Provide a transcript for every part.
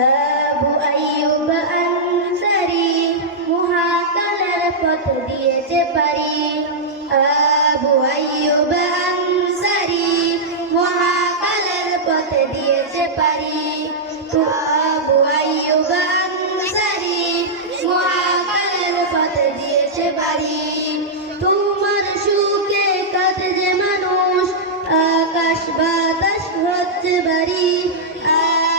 আবু আইয়ুব আনসারী মহাকালের পথ দিয়েছে পারি। আবু আইয়ুব আনসারী মহাকালের পথ দিয়েছে পারি। তো আবু আইয়ুব আনসারী মহাকালের পথ দিয়েছে পারি। তোমার সুখে কাঁদে যে মানুষ, আকাশ বাতাস হচ্ছে বাড়ি।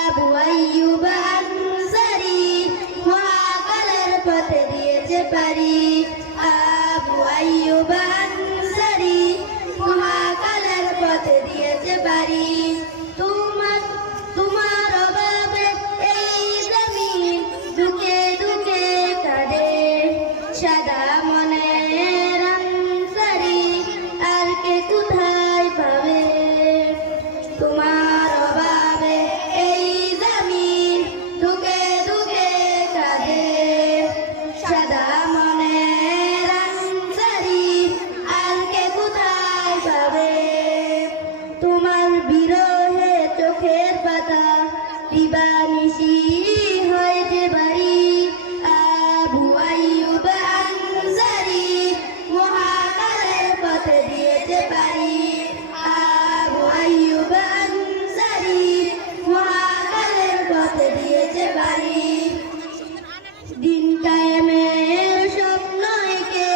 আবু আইয়ুব আনসারী মহাকালের পথ দিয়েছে পারি। আবু আইয়ুব আনসারী মহাকালের পথ দিয়েছে পারি। তোমার অভাবে এই জমিন দুঃখে দুঃখে কাঁদে। সাদা মনের আনসারী আর কে কোথায় পাবে? তোমার অভাবে এই জমিন দুঃখে দুঃখে কাঁদে। সাদা মনের আনসারী আর কে কোথায় পাবে? তোমার বিরহে চোখের পাতা দিবানিশি হয় যে বাড়ি। আবু আইয়ুব আনসারী মহাকালের পথ দিয়েছে পারি। আবু আইয়ুব আনসারী মহাকালের পথ দিয়েছে পারি। দিন কায়েমের স্বপ্ন এঁকে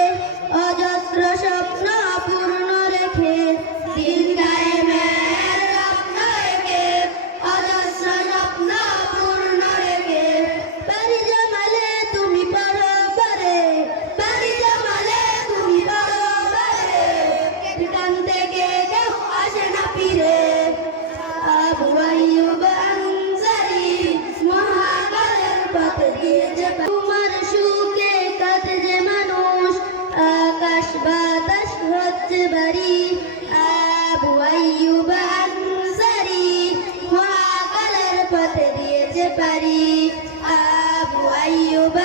অজস্র স্বপ্ন পূর্ণ রেখে। দিন কায়েমের স্বপ্ন এঁকে অজস্র স্বপ্ন পূর্ণ রেখে। পারি জমালে তুমি পরবারে, পারি জমালে তুমি পরবারে। এখান থেকে কেউ আসে না ফিরে। আবু আইয়ুব আনসারী মহাকালের পথ দিয়েছে পারি। তোমার সুখে কাঁদে যে মানুষ, আকাশ বাতাস হচ্ছে বাড়ি। আবু আইয়ুব আনসারী মহাকালের পথ দিয়েছে পারি। আবু আইয়ুব